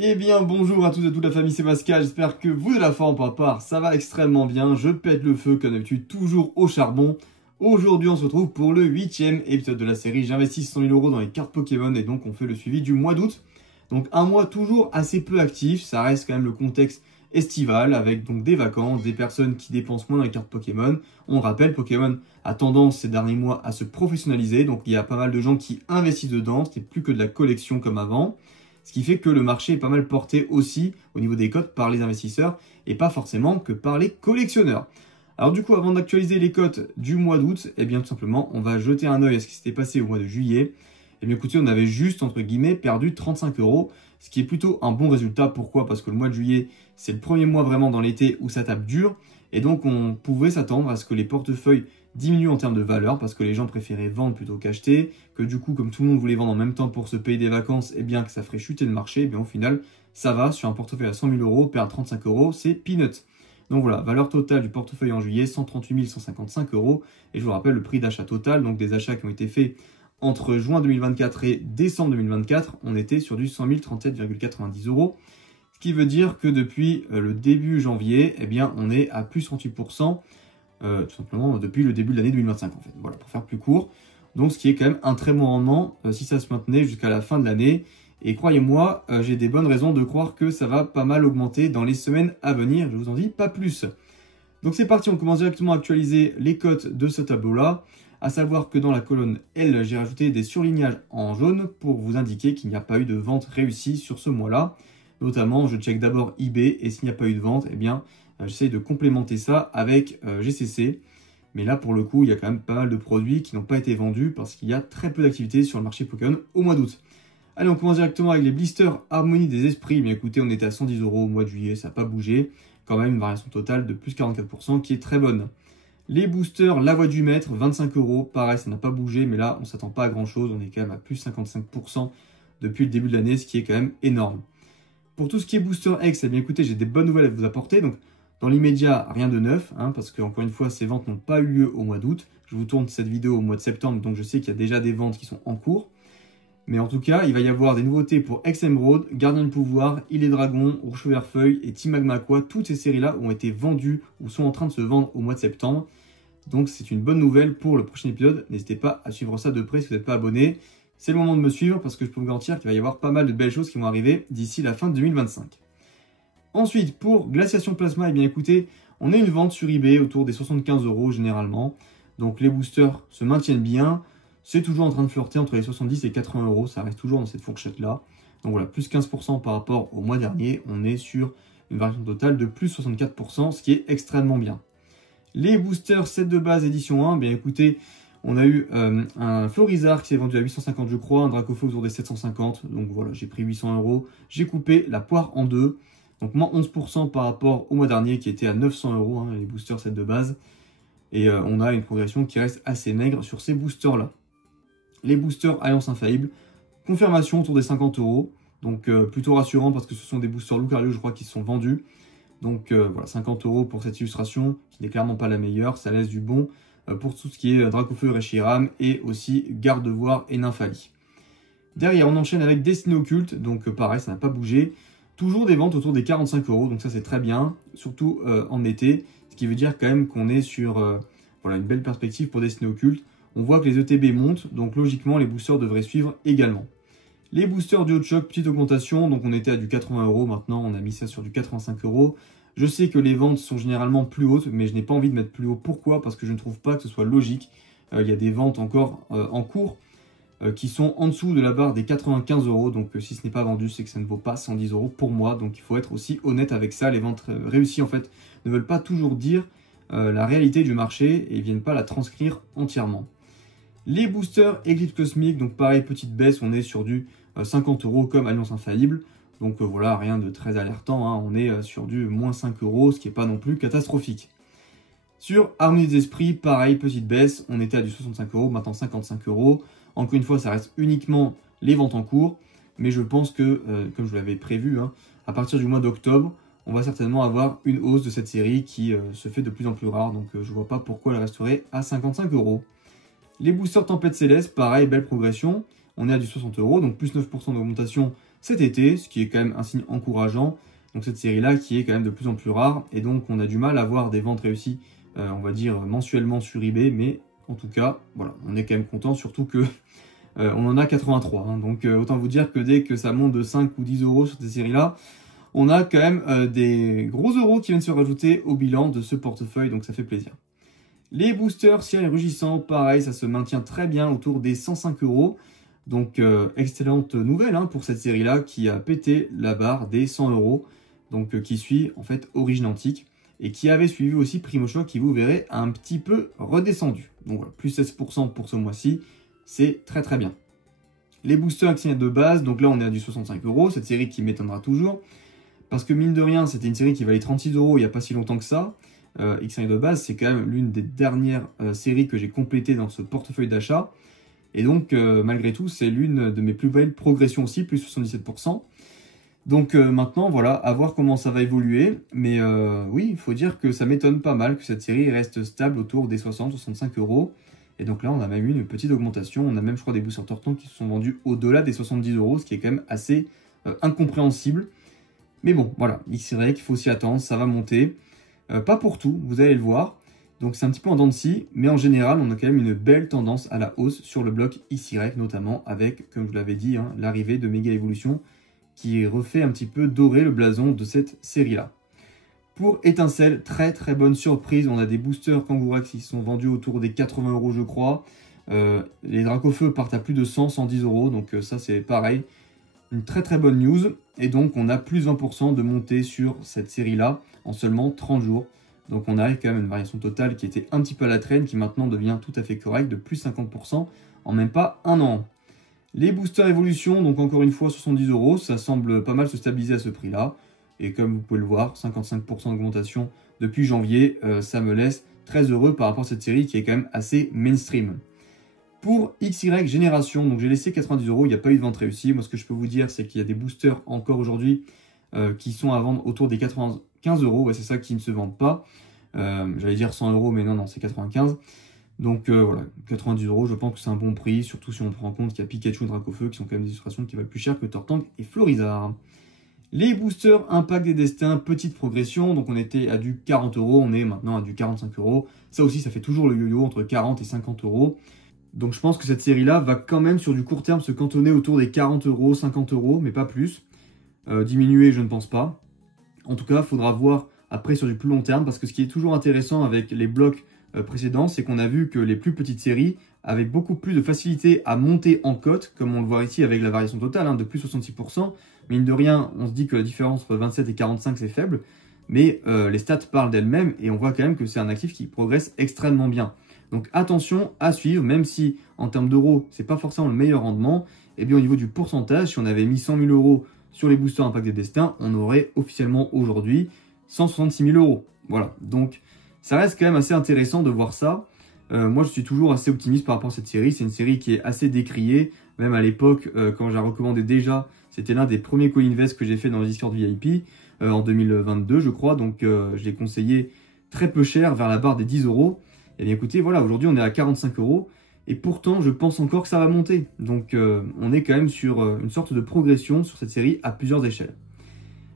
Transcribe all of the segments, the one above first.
Eh bien bonjour à tous et toute la famille, c'est Pascal, j'espère que vous avez la forme pour ma part, ça va extrêmement bien, je pète le feu comme d'habitude, toujours au charbon. Aujourd'hui on se retrouve pour le 8e épisode de la série, j'investis 100 000 € dans les cartes Pokémon et donc on fait le suivi du mois d'août. Donc un mois toujours assez peu actif, ça reste quand même le contexte estival avec donc des vacances, des personnes qui dépensent moins dans les cartes Pokémon. On rappelle, Pokémon a tendance ces derniers mois à se professionnaliser, donc il y a pas mal de gens qui investissent dedans, c'est plus que de la collection comme avant. Ce qui fait que le marché est pas mal porté aussi au niveau des cotes par les investisseurs et pas forcément que par les collectionneurs. Alors du coup, avant d'actualiser les cotes du mois d'août, eh bien tout simplement, on va jeter un œil à ce qui s'était passé au mois de juillet. Eh bien écoutez, on avait juste, entre guillemets, perdu 35 €, ce qui est plutôt un bon résultat. Pourquoi? Parce que le mois de juillet, c'est le premier mois vraiment dans l'été où ça tape dur. Et donc on pouvait s'attendre à ce que les portefeuilles diminuent en termes de valeur parce que les gens préféraient vendre plutôt qu'acheter, que du coup comme tout le monde voulait vendre en même temps pour se payer des vacances, et bien que ça ferait chuter le marché, et bien au final ça va, sur un portefeuille à 100 000 €, perdre 35 €, c'est peanuts. Donc voilà, valeur totale du portefeuille en juillet, 138 155 €, et je vous rappelle le prix d'achat total, donc des achats qui ont été faits entre juin 2024 et décembre 2024, on était sur du 100 037,90 €. Ce qui veut dire que depuis le début janvier, eh bien, on est à plus 38%, tout simplement depuis le début de l'année 2025 en fait. Voilà, pour faire plus court. Donc ce qui est quand même un très bon rendement si ça se maintenait jusqu'à la fin de l'année. Et croyez-moi, j'ai des bonnes raisons de croire que ça va pas mal augmenter dans les semaines à venir. Je vous en dis pas plus. Donc c'est parti, on commence directement à actualiser les cotes de ce tableau-là. À savoir que dans la colonne L, j'ai rajouté des surlignages en jaune pour vous indiquer qu'il n'y a pas eu de vente réussie sur ce mois-là. Notamment, je check d'abord eBay et s'il n'y a pas eu de vente, eh bien, j'essaye de complémenter ça avec GCC. Mais là, pour le coup, il y a quand même pas mal de produits qui n'ont pas été vendus parce qu'il y a très peu d'activité sur le marché Pokémon au mois d'août. Allez, on commence directement avec les blisters Harmonie des Esprits. Mais écoutez, on était à 110 € au mois de juillet, ça n'a pas bougé. Quand même une variation totale de plus 44% qui est très bonne. Les boosters La Voix du Maître, 25 €. Pareil, ça n'a pas bougé, mais là, on ne s'attend pas à grand-chose. On est quand même à plus 55% depuis le début de l'année, ce qui est quand même énorme. Pour tout ce qui est Booster X, eh bien écoutez, j'ai des bonnes nouvelles à vous apporter. Donc, dans l'immédiat, rien de neuf, parce que encore une fois, ces ventes n'ont pas eu lieu au mois d'août. Je vous tourne cette vidéo au mois de septembre, donc je sais qu'il y a déjà des ventes qui sont en cours. Mais en tout cas, il va y avoir des nouveautés pour Emerald, Gardien de Pouvoir, Île et Dragon, Rouge Feuille et Team Magma Aqua. Toutes ces séries-là ont été vendues ou sont en train de se vendre au mois de septembre. Donc, c'est une bonne nouvelle pour le prochain épisode. N'hésitez pas à suivre ça de près si vous n'êtes pas abonné. C'est le moment de me suivre parce que je peux vous garantir qu'il va y avoir pas mal de belles choses qui vont arriver d'ici la fin de 2025. Ensuite, pour Glaciation Plasma, eh bien écoutez, on a une vente sur eBay autour des 75 € généralement. Donc les boosters se maintiennent bien. C'est toujours en train de flirter entre les 70 et 80 €. Ça reste toujours dans cette fourchette-là. Donc voilà, plus 15% par rapport au mois dernier. On est sur une variation totale de plus 64%, ce qui est extrêmement bien. Les boosters 7 de base édition 1, eh bien écoutez, on a eu un Florizard qui s'est vendu à 850 je crois, un Dracofeu autour des 750, donc voilà, j'ai pris 800 €. J'ai coupé la poire en deux, donc moins 11% par rapport au mois dernier qui était à 900 €, les boosters 7 de base. Et on a une progression qui reste assez maigre sur ces boosters-là. Les boosters Alliance Infaillible, confirmation autour des 50 €, donc plutôt rassurant parce que ce sont des boosters Lucario je crois qui sont vendus. Donc voilà, 50 € pour cette illustration qui n'est clairement pas la meilleure, ça laisse du bon pour tout ce qui est Dracofeu et Reshiram et aussi Gardevoir et Nymphali. Derrière, on enchaîne avec Destinée Occulte, donc pareil, ça n'a pas bougé. Toujours des ventes autour des 45 €, donc ça c'est très bien, surtout en été, ce qui veut dire quand même qu'on est sur voilà, une belle perspective pour Destinée Occulte. On voit que les ETB montent, donc logiquement les boosters devraient suivre également. Les boosters du Hot Choc, petite augmentation, donc on était à du 80 €, maintenant on a mis ça sur du 85 €. Je sais que les ventes sont généralement plus hautes, mais je n'ai pas envie de mettre plus haut. Pourquoi? Parce que je ne trouve pas que ce soit logique. Il y a des ventes encore en cours qui sont en dessous de la barre des 95 €. Donc si ce n'est pas vendu, c'est que ça ne vaut pas 110 € pour moi. Donc il faut être aussi honnête avec ça. Les ventes réussies en fait ne veulent pas toujours dire la réalité du marché et ne viennent pas la transcrire entièrement. Les boosters Eclipse Cosmique, donc pareil, petite baisse, on est sur du 50 € comme Alliance Infaillible. Donc voilà, rien de très alertant, on est sur du moins 5 €, ce qui n'est pas non plus catastrophique. Sur Harmonie des Esprits, pareil, petite baisse, on était à du 65 €, maintenant 55 €. Encore une fois, ça reste uniquement les ventes en cours, mais je pense que, comme je vous l'avais prévu, à partir du mois d'octobre, on va certainement avoir une hausse de cette série qui se fait de plus en plus rare, donc je ne vois pas pourquoi elle resterait à 55 €. Les boosters Tempête Céleste, pareil, belle progression. On est à du 60 €, donc plus 9% d'augmentation cet été, ce qui est quand même un signe encourageant. Donc cette série-là qui est quand même de plus en plus rare. Et donc on a du mal à avoir des ventes réussies, on va dire, mensuellement sur eBay. Mais en tout cas, voilà, on est quand même content, surtout que on en a 83. Hein. Donc autant vous dire que dès que ça monte de 5 ou 10 € sur ces séries-là, on a quand même des gros euros qui viennent se rajouter au bilan de ce portefeuille. Donc ça fait plaisir. Les boosters Ciel Rugissant, pareil, ça se maintient très bien autour des 105 €. Donc, excellente nouvelle hein, pour cette série-là qui a pété la barre des 100 €. Donc, qui suit en fait Originantic et qui avait suivi aussi Primochoc qui, vous verrez, a un petit peu redescendu. Donc, voilà, plus 16% pour ce mois-ci, c'est très très bien. Les boosters Xenia de base, donc là on est à du 65 €, cette série qui m'étonnera toujours. Parce que mine de rien, c'était une série qui valait 36 € il n'y a pas si longtemps que ça. Xenia de base, c'est quand même l'une des dernières séries que j'ai complétées dans ce portefeuille d'achat. Et donc, malgré tout, c'est l'une de mes plus belles progressions aussi, plus 77%. Donc maintenant, voilà, à voir comment ça va évoluer. Mais oui, il faut dire que ça m'étonne pas mal que cette série reste stable autour des 60-65 €. Et donc là, on a même eu une petite augmentation. On a même, je crois, des boosters Torton qui se sont vendus au-delà des 70 €, ce qui est quand même assez incompréhensible. Mais bon, voilà, XY, il faut s'y attendre, ça va monter. Pas pour tout, vous allez le voir. Donc c'est un petit peu en dents de scie, mais en général, on a quand même une belle tendance à la hausse sur le bloc XY, notamment avec, comme je l'avais dit, hein, l'arrivée de Mega Evolution qui refait un petit peu dorer le blason de cette série-là. Pour Étincelle, très très bonne surprise. On a des boosters Kangourex qui sont vendus autour des 80 € je crois. Les Dracofeu partent à plus de 100-110 €, donc ça c'est pareil. Une très très bonne news. Et donc on a plus 20% de montée sur cette série-là en seulement 30 jours. Donc on a quand même une variation totale qui était un petit peu à la traîne, qui maintenant devient tout à fait correcte, de plus 50% en même pas un an. Les boosters évolution, donc encore une fois 70 €, ça semble pas mal se stabiliser à ce prix-là. Et comme vous pouvez le voir, 55% d'augmentation depuis janvier, ça me laisse très heureux par rapport à cette série qui est quand même assez mainstream. Pour XY Génération, donc j'ai laissé 90 €, il n'y a pas eu de vente réussie. Moi ce que je peux vous dire, c'est qu'il y a des boosters encore aujourd'hui qui sont à vendre autour des 95 €, ouais, c'est ça qui ne se vendent pas. J'allais dire 100 €, mais non, c'est 95. Donc voilà, 90 €, je pense que c'est un bon prix, surtout si on prend en compte qu'il y a Pikachu et Dracofeu qui sont quand même des illustrations qui valent plus cher que Tortank et Florizard. Les boosters Impact des Destins, petite progression, donc on était à du 40 €, on est maintenant à du 45 €. Ça aussi, ça fait toujours le yo-yo entre 40 et 50 €. Donc je pense que cette série-là va quand même sur du court terme se cantonner autour des 40 €, 50 €, mais pas plus. Diminuer, je ne pense pas. En tout cas, il faudra voir après sur du plus long terme, parce que ce qui est toujours intéressant avec les blocs précédents, c'est qu'on a vu que les plus petites séries avaient beaucoup plus de facilité à monter en cote, comme on le voit ici avec la variation totale hein, de plus 66%. Mine de rien, on se dit que la différence entre 27 et 45 c'est faible, mais les stats parlent d'elles-mêmes et on voit quand même que c'est un actif qui progresse extrêmement bien. Donc attention à suivre, même si en termes d'euros, c'est pas forcément le meilleur rendement, et bien au niveau du pourcentage, si on avait mis 100 000 € sur les boosters Impact des Destins, on aurait officiellement aujourd'hui 166 000 €. Voilà, donc ça reste quand même assez intéressant de voir ça. Moi, je suis toujours assez optimiste par rapport à cette série. C'est une série qui est assez décriée. Même à l'époque, quand j'ai recommandé déjà, c'était l'un des premiers co-invest que j'ai fait dans le Discord VIP en 2022, je crois. Donc, je l'ai conseillé très peu cher, vers la barre des 10 €. Et bien écoutez, voilà, aujourd'hui, on est à 45 €. Et pourtant, je pense encore que ça va monter. Donc, on est quand même sur une sorte de progression sur cette série à plusieurs échelles.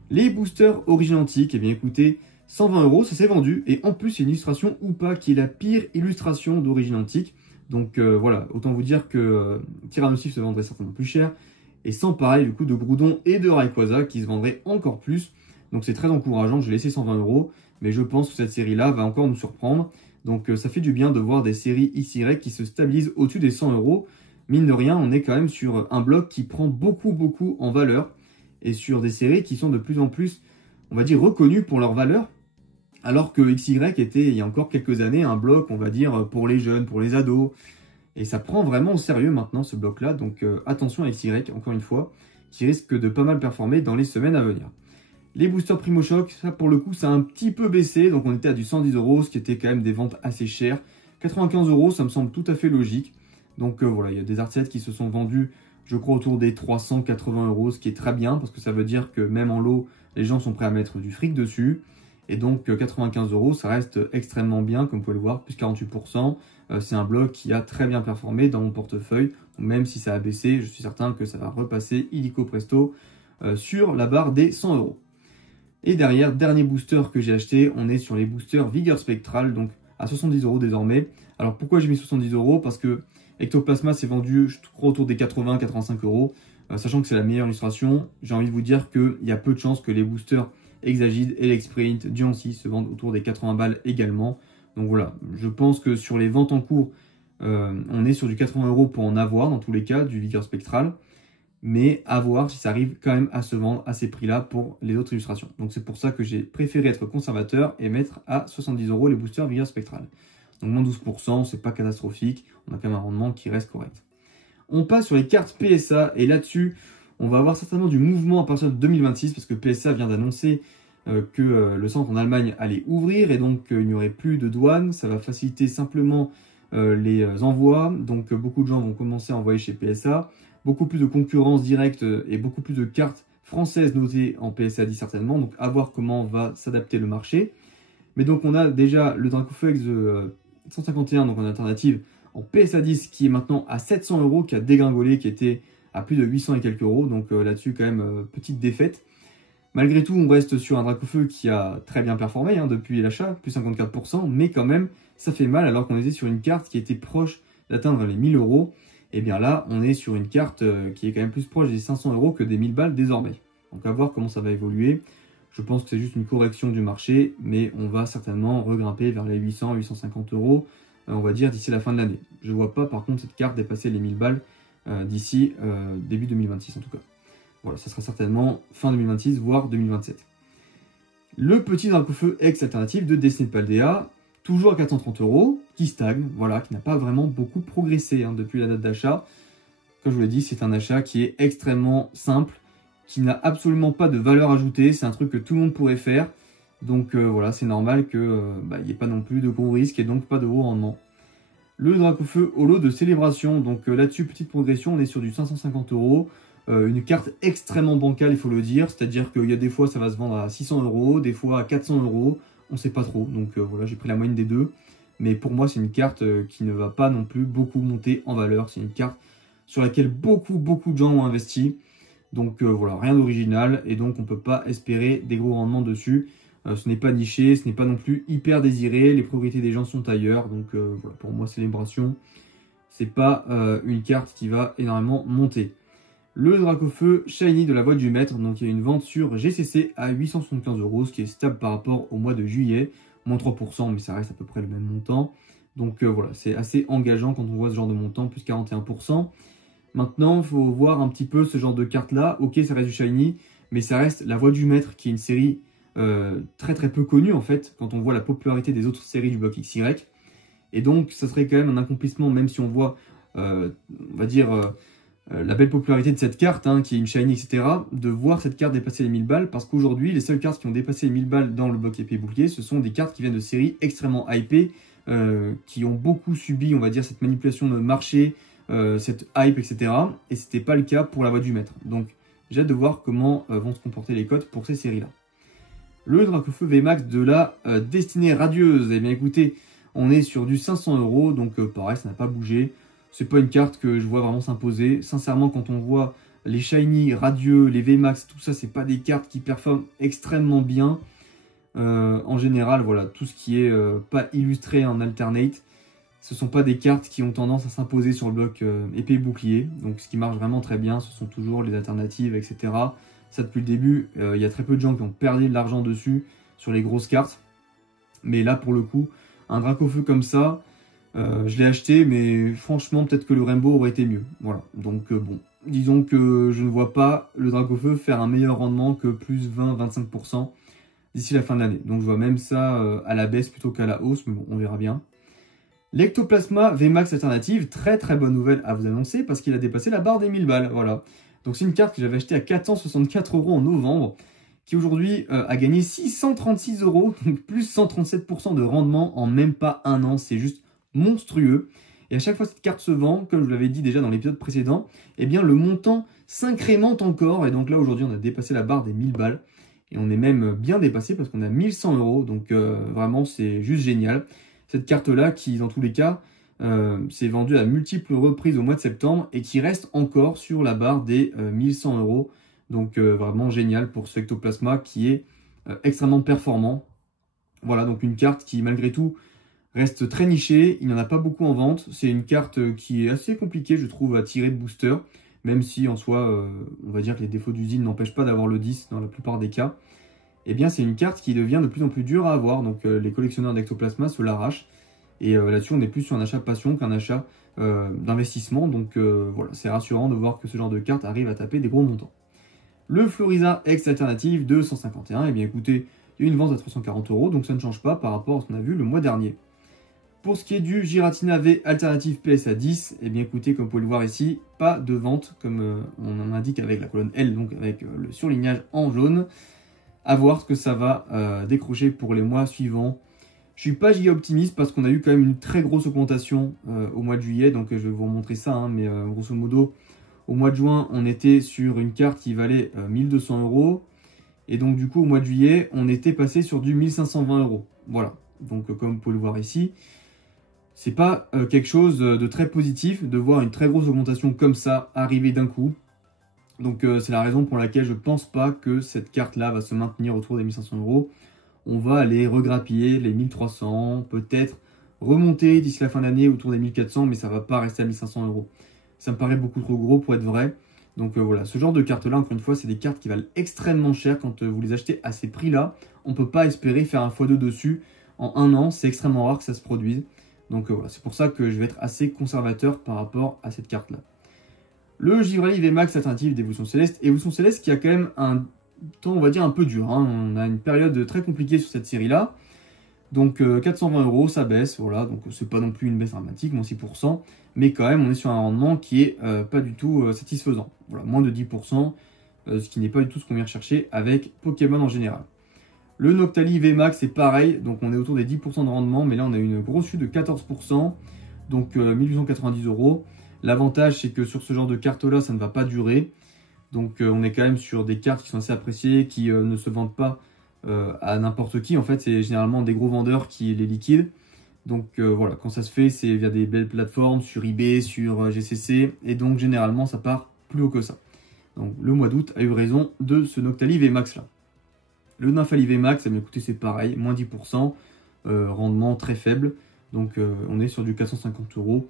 Les boosters Originantic, et bien écoutez, 120 €, ça s'est vendu. Et en plus, c'est une illustration ou pas qui est la pire illustration d'Originantic. Donc voilà, autant vous dire que Tyrannosif se vendrait certainement plus cher. Et sans pareil, du coup, de Groudon et de Rayquaza qui se vendraient encore plus. Donc c'est très encourageant, j'ai laissé 120 €. Mais je pense que cette série-là va encore nous surprendre. Donc ça fait du bien de voir des séries XY qui se stabilisent au-dessus des 100 €. Mine de rien, on est quand même sur un bloc qui prend beaucoup en valeur. Et sur des séries qui sont de plus en plus, on va dire, reconnues pour leur valeur. Alors que XY était, il y a encore quelques années, un bloc, on va dire, pour les jeunes, pour les ados. Et ça prend vraiment au sérieux maintenant, ce bloc-là. Donc attention à XY, encore une fois, qui risque de pas mal performer dans les semaines à venir. Les boosters Primochoc, ça pour le coup, ça a un petit peu baissé. Donc on était à du 110 €, ce qui était quand même des ventes assez chères. 95 €, ça me semble tout à fait logique. Donc voilà, il y a des artsets qui se sont vendus, je crois, autour des 380 €, ce qui est très bien, parce que ça veut dire que même en lot, les gens sont prêts à mettre du fric dessus. Et donc 95 €, ça reste extrêmement bien, comme vous pouvez le voir, plus 48%. C'est un bloc qui a très bien performé dans mon portefeuille. Même si ça a baissé, je suis certain que ça va repasser illico presto sur la barre des 100 €. Et derrière, dernier booster que j'ai acheté, on est sur les boosters Vigueur Spectral, donc à 70 € désormais. Alors pourquoi j'ai mis 70 €? Parce que Ectoplasma s'est vendu, je crois, autour des 80-85 €. Sachant que c'est la meilleure illustration, j'ai envie de vous dire qu'il y a peu de chances que les boosters Exagid, Elexprint, Diancie se vendent autour des 80 balles également. Donc voilà, je pense que sur les ventes en cours, on est sur du 80 € pour en avoir, dans tous les cas, du Vigueur Spectral. Mais à voir si ça arrive quand même à se vendre à ces prix-là pour les autres illustrations. Donc c'est pour ça que j'ai préféré être conservateur et mettre à 70 € les boosters Vigueur Spectral. Donc moins 12%, c'est pas catastrophique, on a quand même un rendement qui reste correct. On passe sur les cartes PSA, et là-dessus, on va avoir certainement du mouvement à partir de 2026, parce que PSA vient d'annoncer que le centre en Allemagne allait ouvrir, et donc il n'y aurait plus de douane. Ça va faciliter simplement les envois, donc beaucoup de gens vont commencer à envoyer chez PSA. Beaucoup plus de concurrence directe et beaucoup plus de cartes françaises notées en PSA 10 certainement. Donc à voir comment va s'adapter le marché. Mais donc on a déjà le Dracofex 151, donc en alternative, en PSA 10 qui est maintenant à 700 €, qui a dégringolé, qui était à plus de 800 et quelques euros. Donc là-dessus quand même petite défaite. Malgré tout, on reste sur un Dracofeu qui a très bien performé depuis l'achat, plus 54%. Mais quand même, ça fait mal alors qu'on était sur une carte qui était proche d'atteindre les 1000 €. Et bien là, on est sur une carte qui est quand même plus proche des 500 € que des 1000 balles désormais. Donc à voir comment ça va évoluer. Je pense que c'est juste une correction du marché, mais on va certainement regrimper vers les 800-850 €, on va dire, d'ici la fin de l'année. Je ne vois pas par contre cette carte dépasser les 1000 balles d'ici début 2026 en tout cas. Voilà, ça sera certainement fin 2026, voire 2027. Le petit Dracofeu ex alternatif de Destiny Paldea, toujours à 430 €, qui stagne, voilà, qui n'a pas vraiment beaucoup progressé depuis la date d'achat. Comme je vous l'ai dit, c'est un achat qui est extrêmement simple, qui n'a absolument pas de valeur ajoutée, c'est un truc que tout le monde pourrait faire. Donc voilà, c'est normal qu'il n'y ait pas non plus de gros risques et donc pas de gros rendement. Le Dracofeu Holo de célébration, donc là-dessus, petite progression, on est sur du 550 €. Une carte extrêmement bancale, il faut le dire, c'est-à-dire qu'il y a des fois ça va se vendre à 600 €, des fois à 400 €, on ne sait pas trop, donc voilà, j'ai pris la moyenne des deux, mais pour moi c'est une carte qui ne va pas non plus beaucoup monter en valeur, c'est une carte sur laquelle beaucoup de gens ont investi, donc voilà, rien d'original, et donc on ne peut pas espérer des gros rendements dessus, ce n'est pas niché, ce n'est pas non plus hyper désiré, les priorités des gens sont ailleurs, donc voilà, pour moi Célébration, c'est pas une carte qui va énormément monter. Le Dracofeu Shiny de la Voix du Maître, donc il y a une vente sur GCC à 875 €, ce qui est stable par rapport au mois de juillet, moins 3%, mais ça reste à peu près le même montant. Donc voilà, c'est assez engageant quand on voit ce genre de montant, plus 41%. Maintenant, il faut voir un petit peu ce genre de carte-là. Ok, ça reste du Shiny, mais ça reste la Voix du Maître, qui est une série très peu connue en fait, quand on voit la popularité des autres séries du bloc XY. Et donc, ça serait quand même un accomplissement, même si on voit, on va dire... la belle popularité de cette carte, qui est une shiny, etc., de voir cette carte dépasser les 1000 balles, parce qu'aujourd'hui, les seules cartes qui ont dépassé les 1000 balles dans le bloc épée bouclier, ce sont des cartes qui viennent de séries extrêmement hypées, qui ont beaucoup subi, on va dire, cette manipulation de marché, cette hype, etc., et c'était pas le cas pour la Voix du Maître. Donc, j'ai hâte de voir comment vont se comporter les cotes pour ces séries-là. Le Dracofeu VMAX de la Destinée Radieuse, eh bien écoutez, on est sur du 500 €, donc pareil, ça n'a pas bougé. C'est pas une carte que je vois vraiment s'imposer. Sincèrement, quand on voit les Shiny, Radieux, les VMAX, tout ça, c'est pas des cartes qui performent extrêmement bien. En général, voilà, tout ce qui est pas illustré en alternate, ce sont pas des cartes qui ont tendance à s'imposer sur le bloc épée bouclier. Donc ce qui marche vraiment très bien, ce sont toujours les alternatives, etc. Ça depuis le début, il y a très peu de gens qui ont perdu de l'argent dessus sur les grosses cartes. Mais là, pour le coup, un Dracofeu comme ça, je l'ai acheté, mais franchement, peut-être que le Rainbow aurait été mieux. Voilà, donc bon, disons que je ne vois pas le Dracofeu faire un meilleur rendement que plus 20-25% d'ici la fin de l'année. Donc je vois même ça à la baisse plutôt qu'à la hausse, mais bon, on verra bien. L'Ectoplasma VMAX alternative, très bonne nouvelle à vous annoncer, parce qu'il a dépassé la barre des 1000 balles, voilà. Donc c'est une carte que j'avais achetée à 464 € en novembre, qui aujourd'hui a gagné 636 €, donc plus 137% de rendement en même pas un an, c'est juste monstrueux. Et à chaque fois que cette carte se vend, comme je vous l'avais dit déjà dans l'épisode précédent, eh bien le montant s'incrémente encore. Et donc là aujourd'hui on a dépassé la barre des 1000 balles. Et on est même bien dépassé parce qu'on a 1100 €. Donc vraiment, c'est juste génial. Cette carte-là qui, dans tous les cas, s'est vendue à multiples reprises au mois de septembre et qui reste encore sur la barre des 1100 €. Donc vraiment génial pour ce Ectoplasma qui est extrêmement performant. Voilà, donc une carte qui malgré tout reste très nichée, il n'y en a pas beaucoup en vente. C'est une carte qui est assez compliquée je trouve à tirer de booster, même si en soi on va dire que les défauts d'usine n'empêchent pas d'avoir le 10 dans la plupart des cas. Eh bien c'est une carte qui devient de plus en plus dure à avoir, donc les collectionneurs d'Ectoplasma se l'arrachent. Et là-dessus on est plus sur un achat passion qu'un achat d'investissement, donc voilà, c'est rassurant de voir que ce genre de carte arrive à taper des gros montants. Le Floriza X Alternative de 151, eh bien écoutez, il y a une vente à 340 €, donc ça ne change pas par rapport à ce qu'on a vu le mois dernier. Pour ce qui est du Giratina V Alternative PSA 10, eh bien écoutez, comme vous pouvez le voir ici, pas de vente, comme on en indique avec la colonne L, donc avec le surlignage en jaune. À voir ce que ça va décrocher pour les mois suivants. Je suis pas giga optimiste parce qu'on a eu quand même une très grosse augmentation au mois de juillet, donc je vais vous montrer ça, hein, mais grosso modo, au mois de juin, on était sur une carte qui valait 1200 €. Et donc du coup, au mois de juillet, on était passé sur du 1520 €. Voilà, donc comme vous pouvez le voir ici, c'est pas quelque chose de très positif de voir une très grosse augmentation comme ça arriver d'un coup. Donc c'est la raison pour laquelle je pense pas que cette carte-là va se maintenir autour des 1500 €. On va aller regrappiller les 1300, peut-être remonter d'ici la fin de l'année autour des 1400, mais ça va pas rester à 1500 €. Ça me paraît beaucoup trop gros pour être vrai. Donc voilà, ce genre de cartes-là, encore une fois, c'est des cartes qui valent extrêmement cher quand vous les achetez à ces prix-là. On ne peut pas espérer faire un x2 dessus en un an, c'est extrêmement rare que ça se produise. Donc voilà, c'est pour ça que je vais être assez conservateur par rapport à cette carte-là. Le Givralli VMAX Alternative d'Évolution Céleste. Évolution Céleste qui a quand même un temps, on va dire, un peu dur, hein. On a une période très compliquée sur cette série-là. Donc 420 €, ça baisse, voilà, donc c'est pas non plus une baisse dramatique, moins 6%, mais quand même on est sur un rendement qui est pas du tout satisfaisant. Voilà, moins de 10%, ce qui n'est pas du tout ce qu'on vient chercher avec Pokémon en général. Le Noctali VMAX c'est pareil, donc on est autour des 10% de rendement, mais là on a une grosse chute de 14%, donc 1890 €. L'avantage c'est que sur ce genre de carte-là, ça ne va pas durer, donc on est quand même sur des cartes qui sont assez appréciées, qui ne se vendent pas à n'importe qui. En fait, c'est généralement des gros vendeurs qui les liquident. Donc voilà, quand ça se fait, c'est via des belles plateformes, sur eBay, sur GCC, et donc généralement ça part plus haut que ça. Donc le mois d'août a eu raison de ce Noctali VMAX là. Le Nymphali VMAX, écoutez, c'est pareil, moins 10%, rendement très faible, donc on est sur du 450 €.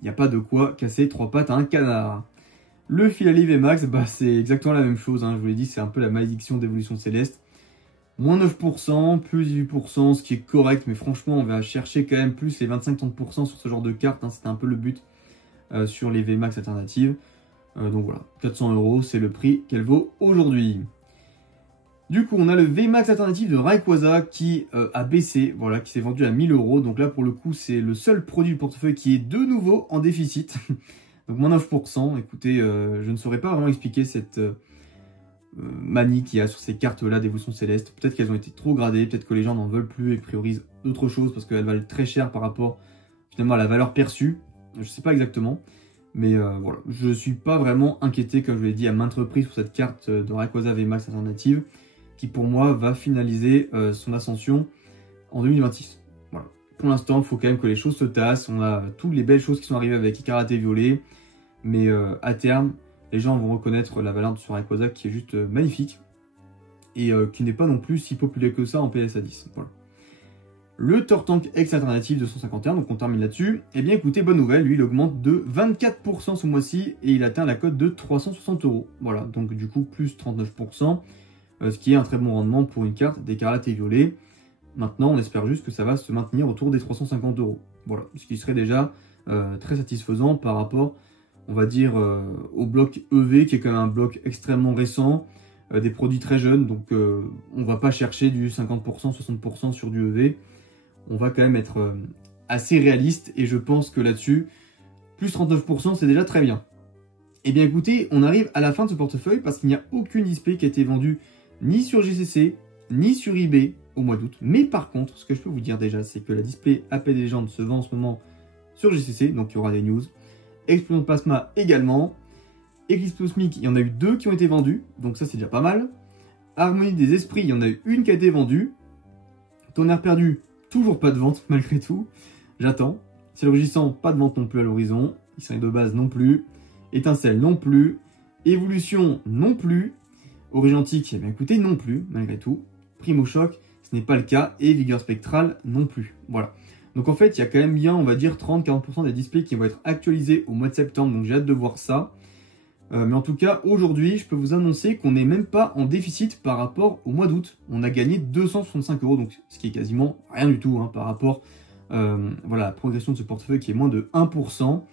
Il n'y a pas de quoi casser trois pattes à un canard. Le Filali VMAX, bah, c'est exactement la même chose, hein, je vous l'ai dit, c'est un peu la malédiction d'Évolution Céleste. Moins 9%, plus 18%, ce qui est correct, mais franchement, on va chercher quand même plus les 25-30% sur ce genre de carte, hein, c'était un peu le but sur les VMAX alternatives. Donc voilà, 400 €, c'est le prix qu'elle vaut aujourd'hui. Du coup, on a le VMAX alternative de Rayquaza qui a baissé, voilà, qui s'est vendu à 1000 €. Donc là, pour le coup, c'est le seul produit du portefeuille qui est de nouveau en déficit. Donc moins 9%. Écoutez, je ne saurais pas vraiment expliquer cette manie qu'il y a sur ces cartes-là d'Évolution Céleste. Peut-être qu'elles ont été trop gradées, peut-être que les gens n'en veulent plus et priorisent d'autres choses parce qu'elles valent très cher par rapport finalement à la valeur perçue. Je ne sais pas exactement. Mais voilà, je ne suis pas vraiment inquiété, comme je l'ai dit à maintes reprises, pour cette carte de Rayquaza VMAX alternative, qui pour moi va finaliser son ascension en 2026. Voilà. Pour l'instant, il faut quand même que les choses se tassent. On a toutes les belles choses qui sont arrivées avec Icarate Violet, mais à terme, les gens vont reconnaître la valeur de ce Rayquaza qui est juste magnifique et qui n'est pas non plus si populaire que ça en PSA 10. Voilà. Le Turtank X alternative de 151, donc on termine là-dessus. Eh bien écoutez, bonne nouvelle, lui il augmente de 24% ce mois-ci et il atteint la cote de 360 €. Voilà, donc du coup plus 39%, ce qui est un très bon rendement pour une carte d'Écarlate et Violet. Maintenant, on espère juste que ça va se maintenir autour des 350 €. Voilà, ce qui serait déjà très satisfaisant par rapport, on va dire, au bloc EV, qui est quand même un bloc extrêmement récent, des produits très jeunes, donc on va pas chercher du 50%, 60% sur du EV. On va quand même être assez réaliste, et je pense que là-dessus, plus 39%, c'est déjà très bien. Et bien écoutez, on arrive à la fin de ce portefeuille, parce qu'il n'y a aucune display qui a été vendue ni sur GCC, ni sur eBay au mois d'août. Mais par contre, ce que je peux vous dire déjà, c'est que la display AP Legend se vend en ce moment sur GCC, donc il y aura des news. Explosion de Plasma également. Eclipse Cosmic, il y en a eu 2 qui ont été vendus, donc ça c'est déjà pas mal. Harmonie des esprits, il y en a eu une qui a été vendue. Tonnerre perdu, toujours pas de vente malgré tout. J'attends. Ciel rugissant, pas de vente non plus à l'horizon. Ixalan de base non plus. Étincelle non plus. Évolution non plus. Origine antique, eh bien écoutez, non plus, malgré tout. Primo choc, ce n'est pas le cas. Et vigueur spectrale non plus. Voilà. Donc en fait, il y a quand même bien, on va dire, 30-40% des displays qui vont être actualisés au mois de septembre. Donc j'ai hâte de voir ça. Mais en tout cas, aujourd'hui, je peux vous annoncer qu'on n'est même pas en déficit par rapport au mois d'août. On a gagné 265 €, donc ce qui est quasiment rien du tout par rapport voilà, à la progression de ce portefeuille qui est moins de 1%.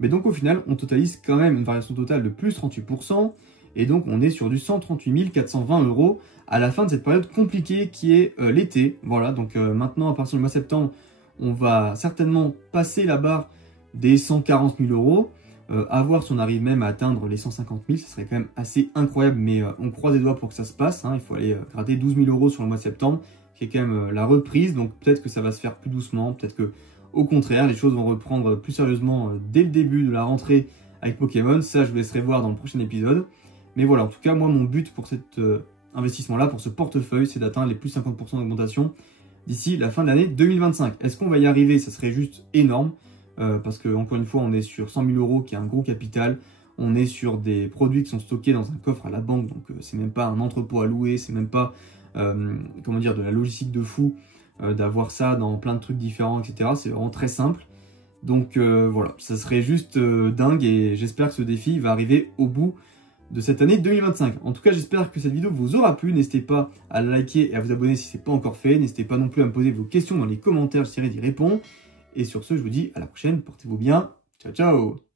Mais donc au final, on totalise quand même une variation totale de plus 38%. Et donc on est sur du 138 420 € à la fin de cette période compliquée qui est l'été. Voilà, donc maintenant, à partir du mois de septembre, on va certainement passer la barre des 140 000 €. À voir si on arrive même à atteindre les 150 000, ce serait quand même assez incroyable, mais on croise les doigts pour que ça se passe. Il faut aller gratter 12 000 € sur le mois de septembre, qui est quand même la reprise, donc peut-être que ça va se faire plus doucement, peut-être que au contraire, les choses vont reprendre plus sérieusement dès le début de la rentrée avec Pokémon. Ça, je vous laisserai voir dans le prochain épisode. Mais voilà, en tout cas, moi, mon but pour cet investissement-là, pour ce portefeuille, c'est d'atteindre les plus 50% d'augmentation d'ici la fin de l'année 2025. Est-ce qu'on va y arriver? Ça serait juste énorme. Parce que, encore une fois, on est sur 100 000 € qui est un gros capital. On est sur des produits qui sont stockés dans un coffre à la banque. Donc, c'est même pas un entrepôt à louer. C'est même pas, comment dire, de la logistique de fou d'avoir ça dans plein de trucs différents, etc. C'est vraiment très simple. Donc, voilà, ça serait juste dingue. Et j'espère que ce défi va arriver au bout de cette année 2025. En tout cas, j'espère que cette vidéo vous aura plu. N'hésitez pas à la liker et à vous abonner si ce n'est pas encore fait. N'hésitez pas non plus à me poser vos questions dans les commentaires. J'essaierai d'y répondre. Et sur ce, je vous dis à la prochaine, portez-vous bien, ciao ciao!